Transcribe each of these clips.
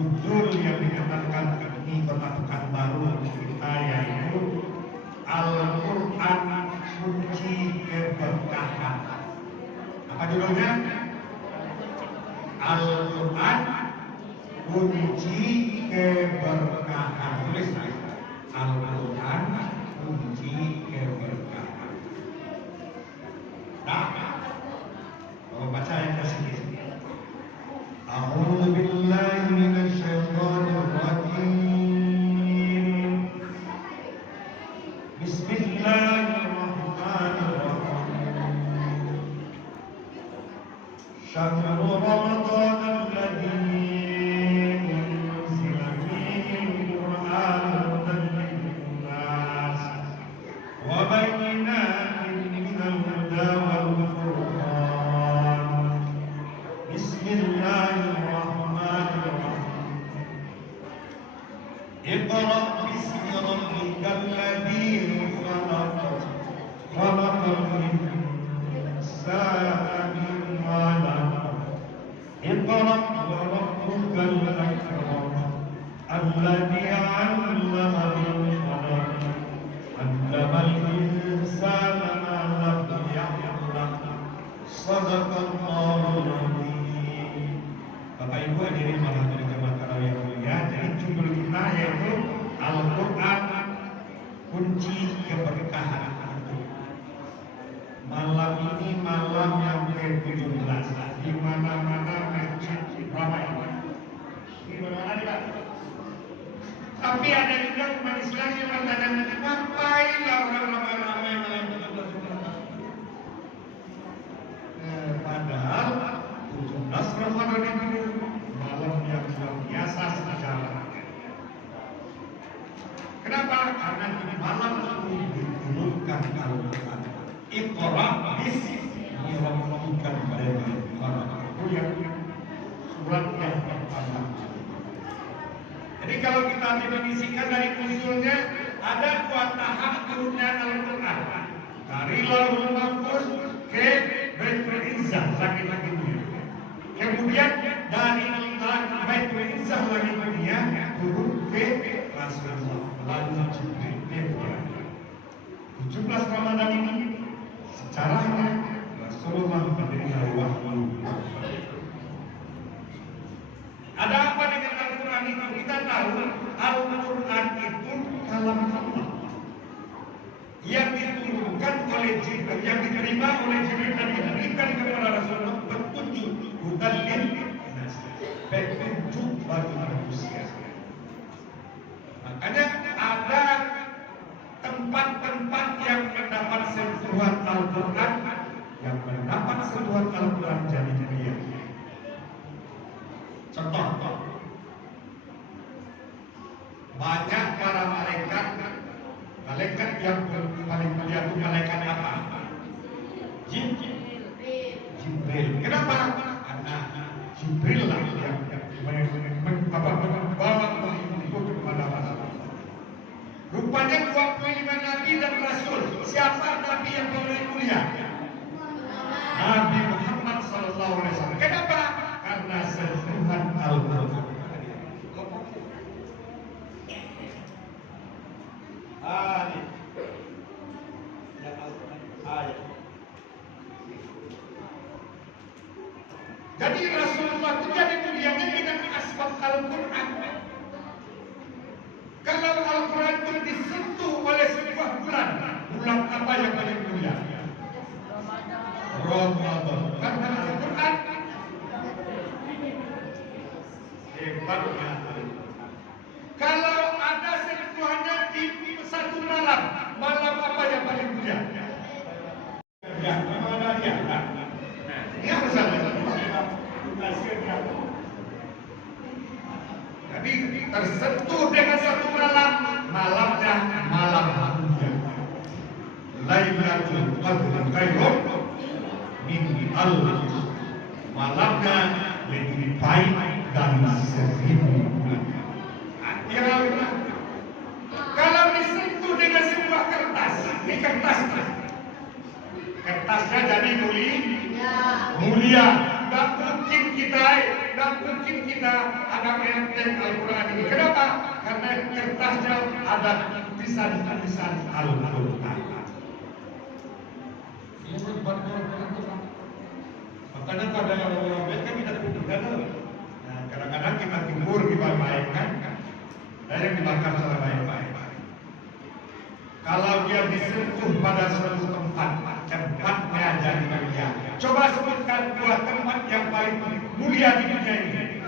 judul yang dikatakan ini kota Pekanbaru kita yaitu Al-Quran Kunci Keberkahan. Apa judulnya? Al-Quran Kunci Keberkahan. Tulis Al-Quran Kunci Keberkahan. Nah, kalau baca yang tersebut. A'udzu billahi minasy syaithanir rajim. Bismillahirrahmanirrahim. Syahrul Ramadan alladzi unzila fihi al-Qur'an hudan lin-nas wa bayyinatin minal huda wal furqan. Bismillahirrahmanirrahim. Iqra bismi rabbikal ladzi khalaq. Khalaqal insana min 'alaq. Iqra wa rabbukal akram. Alladzi 'allama bil qalam. 'Allamal insana ma lam ya'lam. Shadaqallahul 'azim. Bapak Ibu hadirin hadirat jemaah tarawih yang mulia, jadi judul kita yaitu Al-Quran Kunci Keberkahan. Malam ini malam yang ke-17, di mana-mana masjid ramai. Di mana-mana Pak. Tapi ada juga umat Islam yang mengatakan, ngapain orang ramai-ramai malam 17? Padahal 17 Ramadan itu malam yang luar biasa sejarah. Kenapa? Karena di malam itu diturunkan Al-Quran. Iqra bismi rabbikal ladzi khalaq. Itu yang surat yang pertama. Jadi kalau kita definisikan dari usulnya, ada dua tahap turunnya Al-Quran. Dari Lauhul Mahfuz ke Baitul Izzah lagi-lagi dunia. Kemudian dari Baitul Izzah lagi dunia turun ke Rasulullah lalu Jibril. 17 Ramadan ini secaranya Rasulullah menerima wahyu. Ada apa dengan Al-Quran itu? Kita tahu Al-Quran itu kalam Allah yang diturunkan oleh Jibril, yang diterima oleh Jibril dan diberikan kepada Rasulullah petunjuk hudan lin-nas, petunjuk bagi manusia. Makanya ada tempat-tempat yang mendapat sentuhan Al-Quran, yang mendapat sentuhan Al-Quran jadi dia. Contoh, banyak para malaikat yang paling mulia itu malaikat apa? Jibril. Kenapa? Karena Jibril lah yang membawa wahyu itu kepada manusia. Rupanya 25 nabi dan rasul. Siapa nabi yang paling mulia? Nabi Muhammad SAW. Kenapa? Karena sentuhan Al-Quran. Jadi Rasulullah itu jadi mulianya dengan asbab Al-Quran. Kalau Al-Quran itu disentuh oleh sebuah bulan apa yang paling mulia? Ramadan. Karena Al-Quran hebatnya. Kalau ada sentuhannya di satu malam apa yang paling mulia? Ya, mana dia? Dia bersama. Jadi tersentuh dengan satu malamnya malam mulia. Lailatul Qadr khairun min alf shahr. Malamnya lebih baik dari 1000 bulan. Kalau disentuh dengan sebuah kertas, ini kertasnya jadi mulia. nggak mungkin kita agak enteng Al-Quran ini. Kenapa? Karena kertasnya ada tulisan Al-Quran. Makanya pada orang kan kita kumpulkan. Nah, kadang-kadang kita timur baik-baik kan, dan yang dibakar secara baik-baik. Kalau dia disentuh pada suatu tempatnya jadi mulia. Coba sebutkan dua tempat yang paling mulia di dunia ini.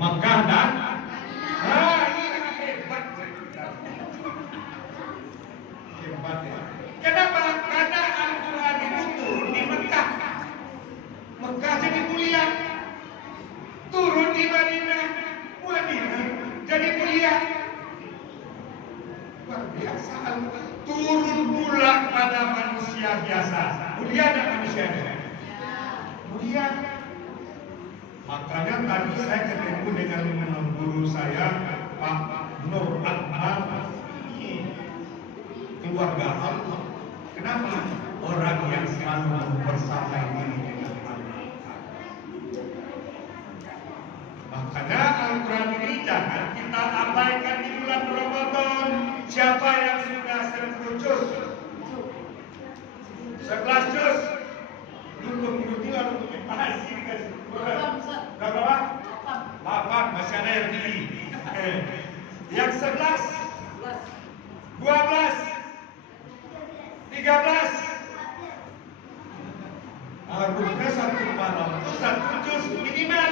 Mekah dan ini hebat. Hebat ya. Kenapa? Karena Al-Quran itu turun di Mekah. Mekah jadi mulia. Turun di Madinah. Madinah jadi mulia. Luar biasa. Turun pula pada manusia biasa. Mulia dan manusia mulia. Makanya tadi saya ketemu dengan guru saya, Pak Nur Akmal. Keluarga Allah. Kenapa? Orang yang selalu bersamai diri dengan Allah. Makanya Al-Quran ini jangan kita abaikan di bulan Ramadan. Siapa yang sudah 10 juz? 11 juz. Dulu lalu dikasih berapa? 8, masih ada yang tinggi. Yang 11, 12, 13. Harusnya satu malam itu 1 juz minimal.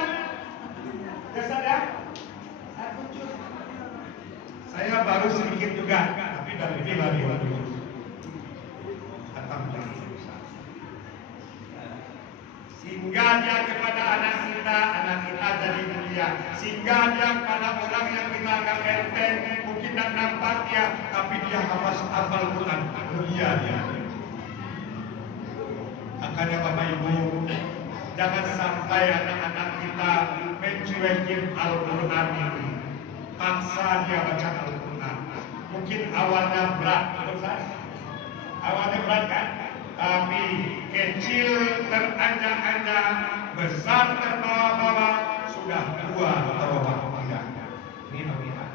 Biasa ya? 1 juz. Saya baru sedikit juga, tapi dari ini lagi. Sehingga dia kepada anak kita jadi mulia. Sehingga dia pada orang yang kita agak enteng, mungkin tak nampak dia, tapi dia hafal Quran, mulia dia. Makanya Bapak Ibu, jangan sampai anak-anak kita mencuekin Al-Quran ini. Paksa dia baca Al-Quran. Mungkin awalnya berat, awalnya berat kan? Tapi kecil teranjak-anjak, besar terbawa-bawa, sudah tua terbawa-bawa. Ini pilihan.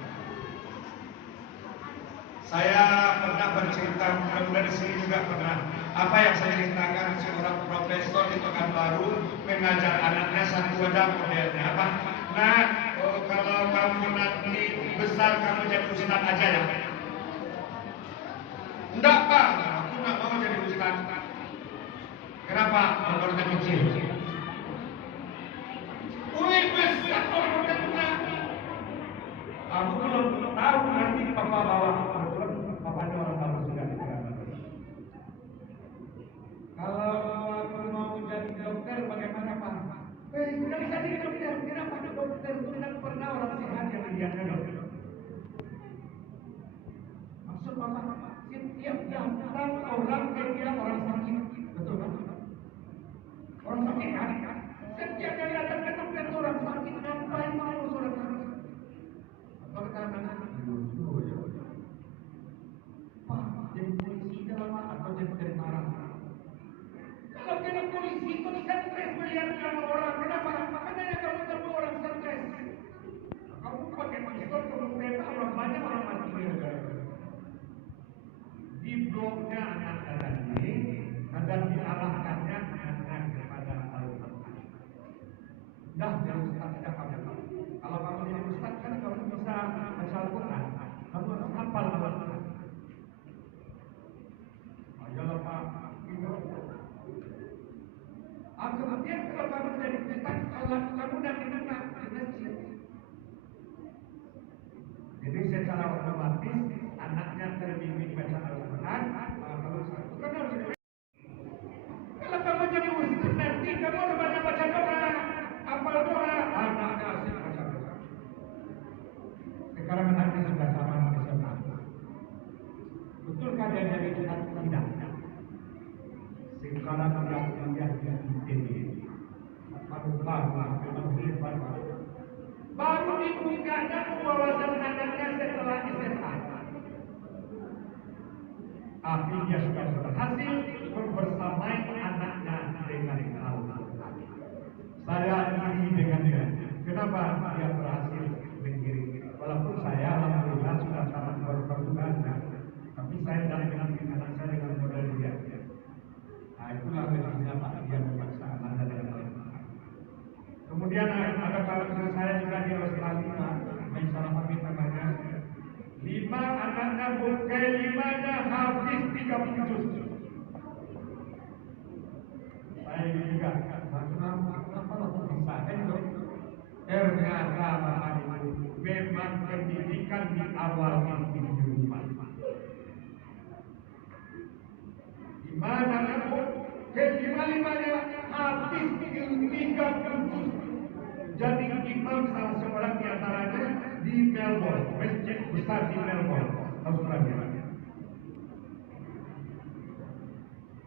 Saya pernah bercerita, dari sini juga pernah. Apa yang saya ceritakan, seorang profesor di Pekanbaru mengajar anaknya satu wadah modelnya apa? Nah, kalau kamu nanti besar kamu jadi ustaz aja ya. Enggak Pak, aku nggak mau jadi ustaz. Kenapa? Umurnya kecil. Wih besar umurnya kecil. Aku belum tahu nanti papa bawa. Papanya orang baru sudah dikatakan. Kalau aku mau jadi dokter bagaimana Pak? Tidak bisa jadi dokter. Kenapa dokter? Tidak pernah orang sehat yang lihatnya dokter. Maksud Bapak, setiap datang orang dia orang sakit, betul kan? Orang sakit kan? Setiap yang datang ke dokter orang sakit, ngapain mau orang sakit? Apa karena Pak, jadi polisi dalam atau jadi tentara? Kalau jadi polisi itu stres melihat orang, kenapa? Makanya kamu ketemu orang stres. Kamu pakai pistol, kamu tembak orang banyak orang mati. Di bloknya anak ini, dan diarahkannya anak kepada Al-Quran. Dah, yang ustaz tidak kamu. Kalau kamu jadi ustaz kan kamu bisa baca Al-Quran. Kamu harus hafal Al-Quran. Ayolah Pak. Kemudian kalau kamu jadi ustaz, kalau kamu dan mana? Jadi secara otomatis anaknya terbimbing baca Al-Quran. Kalau kamu jadi ustaz nanti kamu harus banyak baca doa. Hafal doa. Anaknya asik baca doa. Sekarang anaknya sudah sama SMA. Betulkah dia jadi ustaz? Tidak. Sekarang dia kuliah di ITB. Baru dibukanya wawasan anaknya setelah SMA. Tapi Kemudian ada kawan saya juga di Australia, main salah pamit namanya. 5 anaknya bukan 5-nya habis 30 juz. Saya juga, kenapa lo bisa? Ternyata Bapak Ibu, memang pendidikan di awal itu di rumah. Di mana kamu? Kelima-limanya habis 30 juz. Jadi imam salah seorang di antaranya di Melbourne, masjid besar di Melbourne, Australia.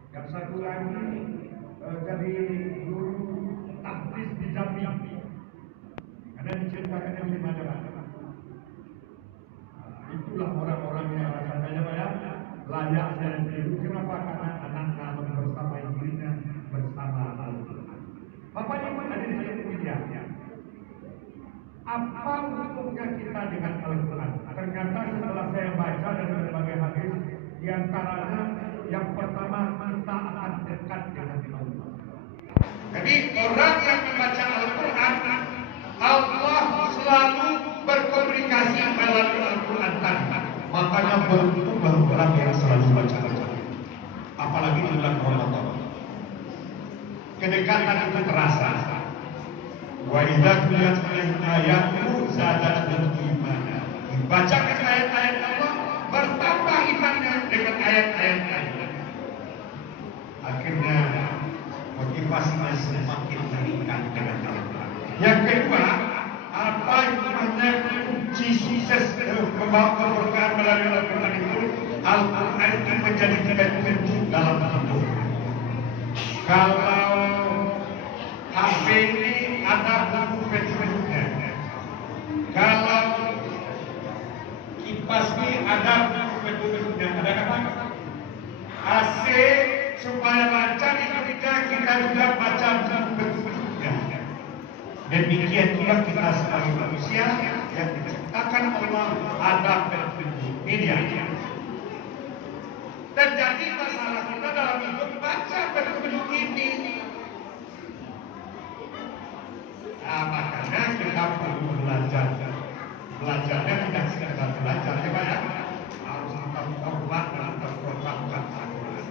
Yang satu lagi jadi guru tahfiz di Jambi. Karena diceritakan di mana-mana. Itulah orang-orang yang rasanya layak dan biru. Kenapa? Karena anak-anak bersama ibunya bersama Al-Quran. Bapak Ibu ada di dalam kuliah. Apa untuknya kita dengan Al-Quran? Ternyata setelah saya baca dari berbagai hadis, di antaranya yang pertama kita akan dekat dengan Allah. Jadi orang yang membaca Al-Quran, Allah selalu berkomunikasi melalui Al-Quran tadi. Makanya beruntunglah orang yang selalu baca Al-Quran. Apalagi di bulan Ramadan. Kedekatan itu terasa. Wa idza tuliyat alaihim ayatuhu zadatuhum imana. Dibacakan ayat-ayat Allah, bertambah imannya dengan ayat-ayat Allah. Akhirnya motivasinya semakin meningkat dengan Al-Quran. Yang kedua, apa yang namanya kunci sukses membawa keberkahan melalui Al-Quran itu, Al-Quran itu menjadi petunjuk dalam hidup. Kalau HP ini ada buku petunjuknya, kalau kipas ini ada buku petunjuknya, ada apa? AC supaya lancar itu kita juga baca buku petunjuknya. Demikian juga kita sebagai manusia yang diciptakan Allah ada petunjuk. Ini dia. Dan jadi masalah kita dalam hidup baca petunjuk ini. Nah, makanya kita perlu belajar. Belajarnya tidak sekedar belajar, ya Pak ya. Harus kita coba dan terprogramkan Al-Quran.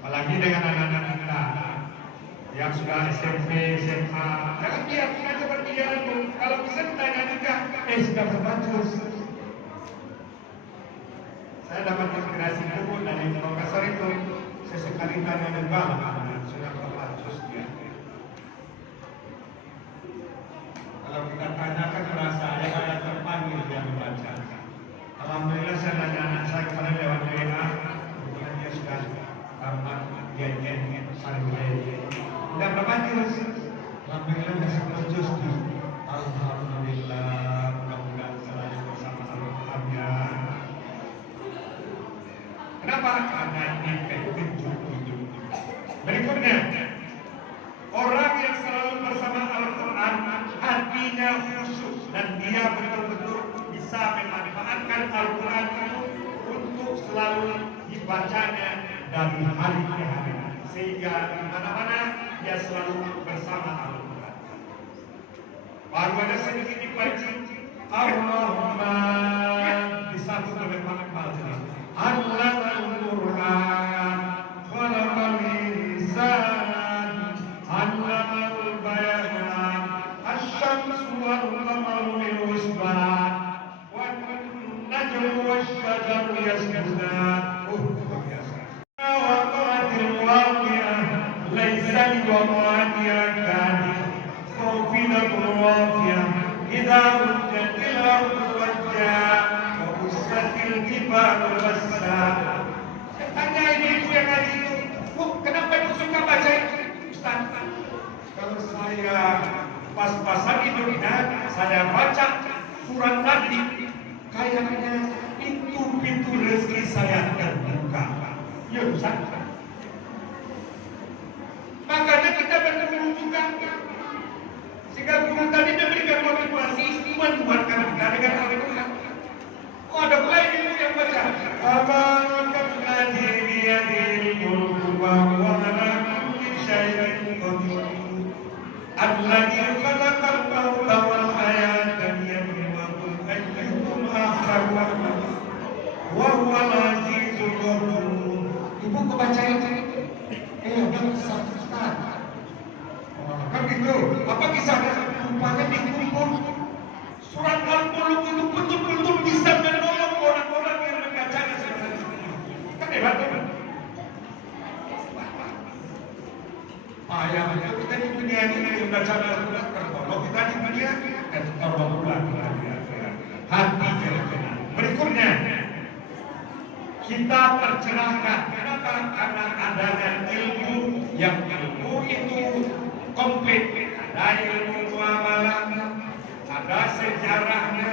Apalagi dengan anak-anak kita yang sudah SMP, SMA, jangan biarkan aja berbicara itu. Kalau bisa ditanya juga, sudah berbagus. Saya dapat inspirasi itu dari profesor itu. Sesekali tanya juga, sudah berbagus dia. Kalau kita tanyakan merasa ada terpanggil dia membaca. Alhamdulillah saya tanya anak saya kemarin lewat WA, kemudian dia sudah tamat GN sarjana. Udah berapa juz? Alhamdulillah sudah 10 juz. Alhamdulillah, mudah-mudahan selalu bersama Al-Qurannya. Kenapa? Karena ini petunjuk hidup. Berikutnya, orang yang selalu bersama Al-Quran, hatinya khusyuk dan dia betul-betul bisa memanfaatkan Al-Quran itu untuk selalu dibacanya dari hari ke hari, sehingga di mana-mana dia selalu bersama Al-Quran. Baru ada sedikit dibaca Allahumma disatu oleh makmal Allahul Quran khalaqal insan Allahul bayan asy-syamsu wal qamaru bil husban wan najmu wasy-syajaru yasjudan. ليس لوقعتها كاذب خافضة رافعة إذا رجت الأرض رجا وبست الجبال بسا. Tanya ini itu yang ngaji itu, kenapa itu suka baca itu? Ustaz, kalau saya pas-pasan hidupnya, saya baca surat tadi, kayaknya itu pintu rezeki saya terbuka. Ya Ustaz. Makanya kita bertemu juga, sehingga guru tadi memberikan motivasi menguatkan kita dengan Al-Quran. Oh, ada pula ilmu yang baca. Tabarakal ladzi biyadihil mulku wa huwa ala kulli syai'in qadir. Alladzi khalaqal mauta wal hayata liyabluwakum ayyukum ahsanu amala wa huwal azizul ghafur. Ibu kebacain udah kisah Ustaz. Kan gitu. Apa kisahnya? Rupanya dikumpul surat Al-Mulk itu betul-betul bisa menolong orang-orang yang membacanya sebenarnya. Kan hebat kan? Yang kita di dunia ini membaca Al-Quran tertolong, kita di dunia tertolong pula hati kira-kira. Berikutnya kita tercerahkan. Kenapa? Karena adanya ilmu yang ilmu itu komplit. Ada ilmu muamalah, ada sejarahnya,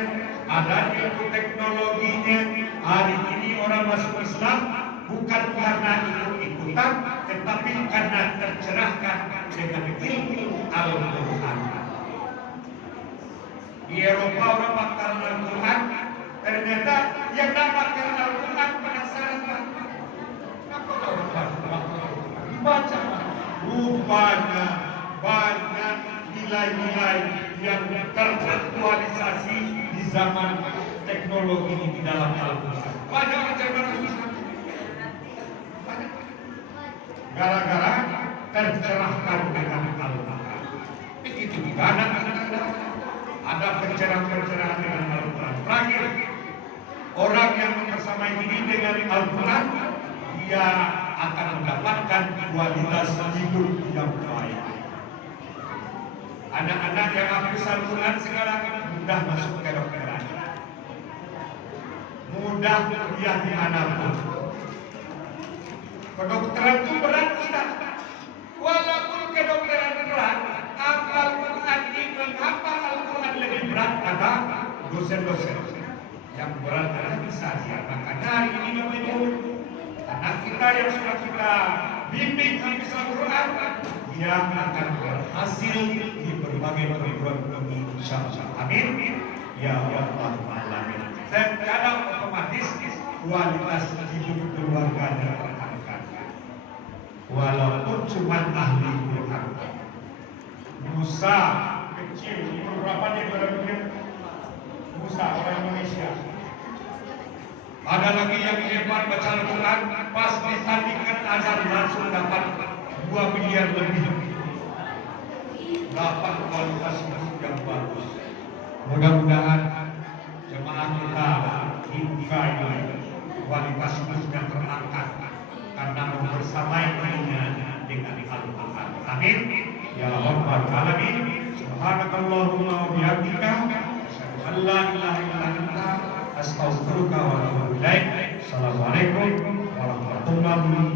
ada ilmu teknologinya. Hari ini orang masuk Islam bukan karena ikut-ikutan, tetapi karena tercerahkan dengan ilmu Al-Quran. Di Eropa orang makan Al-Quran, ternyata yang dapatkan Al-Quran penasaran Pak. Kenapa orang Al-Quran dibaca? Rupanya banyak nilai-nilai yang teraktualisasi di zaman teknologi di dalam Al-Quran. Banyak ajaran Islam. Gara-gara tercerahkan dengan Al-Quran. Begitu juga ada pencerahan-pencerahan dengan Al-Quran. Terakhir, orang yang mempersamai diri dengan Al-Quran, dia akan mendapatkan kualitas hidup yang baik. Anak-anak yang hafal Al-Quran sekarang mudah masuk ke kedokteran, mudah kuliah di manapun. Kedokteran itu berat Ustaz. Walaupun kedokteran berat, hafal Quran ini menghafal Al-Quran lebih berat kata dosen-dosen. Yang berat adalah bisa dia. Makanya hari ini memang anak kita yang sudah kita bimbing hafal Al-Quran, dia akan berhasil di berbagai perguruan tinggi insya-Allah. Amin. Ya Allah alamin. Dan kadang otomatis kualitas hidup keluarganya terangkat. Walaupun cuma ahli Quran. Musa kecil, berapa dia berapa? Musa orang Indonesia. Ada lagi yang hebat baca Al-Quran, pas ditandingkan azan langsung dapat 2 miliar lebih. Dapat kualitas hidup yang bagus. Mudah-mudahan jemaah kita dibuka ini kualitas hidupnya terangkat karena membersamai dirinya dengan Al-Quran. Amin. Ya Rabbal Alamin. Subhanakallahumma wa bihamdika asyhadu an la ilaha illa anta astaghfiruka wa atubu ilaik. Assalamualaikum warahmatullahi